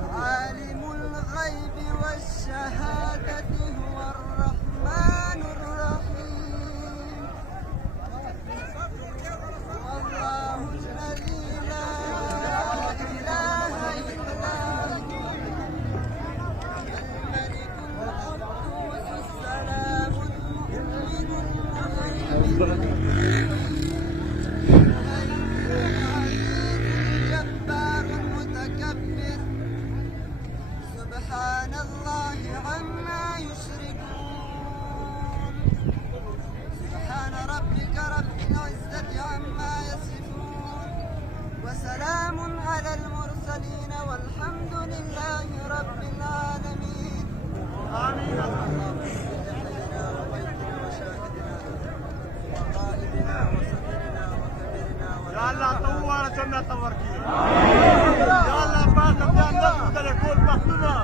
عالم الغيب والشهادة هو الرحمن الرحيم. والله الذي لا إله إلا هو الملك القدوس السلام المؤمن الجبار المتكبر سبحان الله عما يشركون. سبحان ربك رب العزة عما يصفون وسلام على المرسلين والحمد لله رب العالمين. آمين. اللهم صل لحينا وميتنا وشاهدنا وغائبنا وصغيرنا وكبيرنا يا الله طورت جنة توركي يا الله باقي بتاع الناس بدل يكون مخدومة